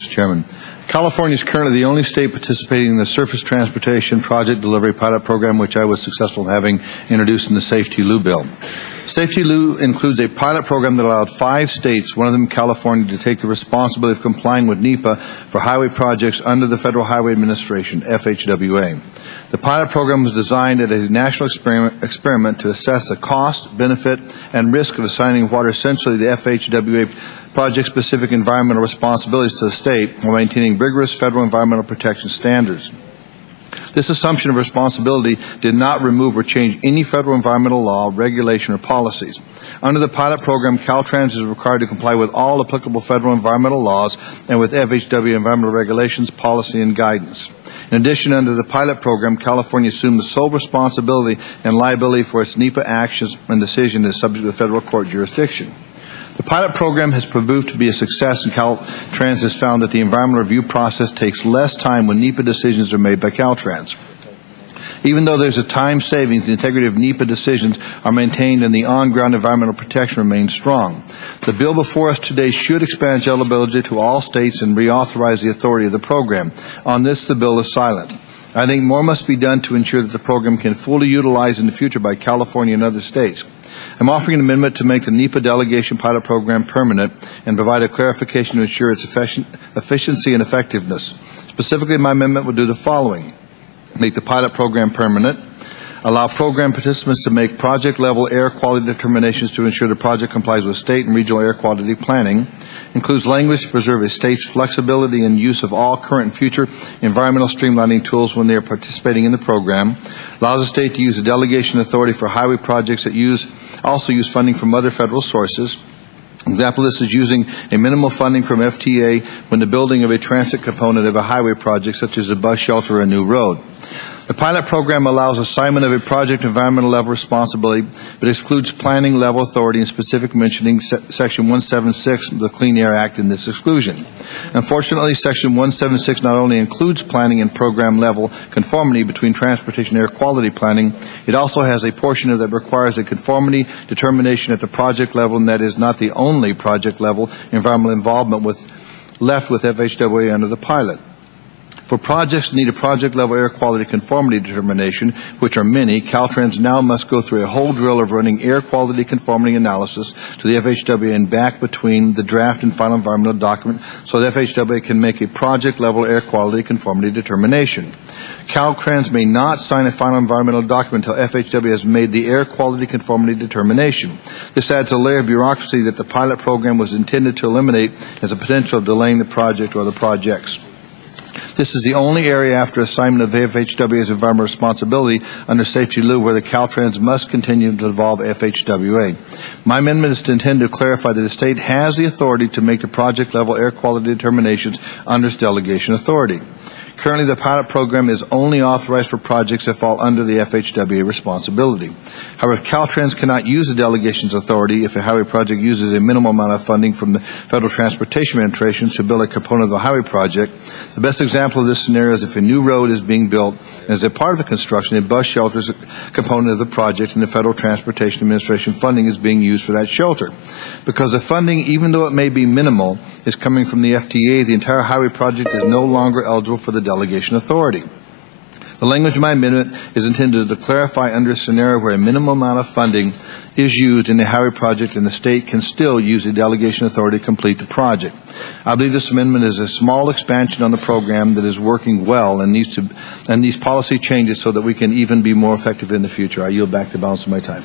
Mr. Chairman, California is currently the only state participating in the Surface Transportation Project Delivery Pilot Program, which I was successful in having introduced in the Safety Lou bill. Safety Lou includes a pilot program that allowed 5 states, one of them California, to take the responsibility of complying with NEPA for highway projects under the Federal Highway Administration, FHWA. The pilot program was designed as a national experiment to assess the cost, benefit, and risk of assigning what are essentially the FHWA project-specific environmental responsibilities to the state while maintaining rigorous federal environmental protection standards. This assumption of responsibility did not remove or change any federal environmental law, regulation, or policies. Under the pilot program, Caltrans is required to comply with all applicable federal environmental laws and with FHWA environmental regulations, policy, and guidance. In addition, under the pilot program, California assumed the sole responsibility and liability for its NEPA actions and decision is subject to the federal court jurisdiction. The pilot program has proved to be a success, and Caltrans has found that the environmental review process takes less time when NEPA decisions are made by Caltrans. Even though there's a time savings, the integrity of NEPA decisions are maintained and the on-ground environmental protection remains strong. The bill before us today should expand eligibility to all states and reauthorize the authority of the program. On this, the bill is silent. I think more must be done to ensure that the program can fully utilize in the future by California and other states. I'm offering an amendment to make the NEPA delegation pilot program permanent and provide a clarification to ensure its efficiency and effectiveness. Specifically, my amendment would do the following: make the pilot program permanent, allow program participants to make project-level air quality determinations to ensure the project complies with state and regional air quality planning, includes language to preserve a state's flexibility in use of all current and future environmental streamlining tools when they are participating in the program, allows the state to use the delegation authority for highway projects that also use funding from other federal sources. An example of this is using a minimal funding from FTA when the building of a transit component of a highway project, such as a bus shelter or a new road. The pilot program allows assignment of a project environmental level responsibility, but excludes planning level authority and specific mentioning Section 176 of the Clean Air Act in this exclusion. Unfortunately, Section 176 not only includes planning and program level conformity between transportation air quality planning, it also has a portion of that requires a conformity determination at the project level, and that is not the only project level environmental involvement left with FHWA under the pilot. For projects that need a project-level air quality conformity determination, which are many, Caltrans now must go through a whole drill of running air quality conformity analysis to the FHWA and back between the draft and final environmental document so the FHWA can make a project-level air quality conformity determination. Caltrans may not sign a final environmental document until FHWA has made the air quality conformity determination. This adds a layer of bureaucracy that the pilot program was intended to eliminate as a potential of delaying the project or the projects. This is the only area after assignment of FHWA's environmental responsibility under Safety Lou where the Caltrans must continue to involve FHWA. My amendment is to intend to clarify that the state has the authority to make the project-level air quality determinations under its delegation authority. Currently, the pilot program is only authorized for projects that fall under the FHWA responsibility. However, Caltrans cannot use the delegation's authority if a highway project uses a minimal amount of funding from the Federal Transportation Administration to build a component of the highway project. The best example of this scenario is if a new road is being built and as a part of the construction, a bus shelter is a component of the project and the Federal Transportation Administration funding is being used for that shelter. Because the funding, even though it may be minimal, is coming from the FTA, the entire highway project is no longer eligible for the delegation authority. The language of my amendment is intended to clarify under a scenario where a minimum amount of funding is used in the highway project and the state can still use the delegation authority to complete the project. I believe this amendment is a small expansion on the program that is working well and needs policy changes so that we can even be more effective in the future. I yield back the balance of my time.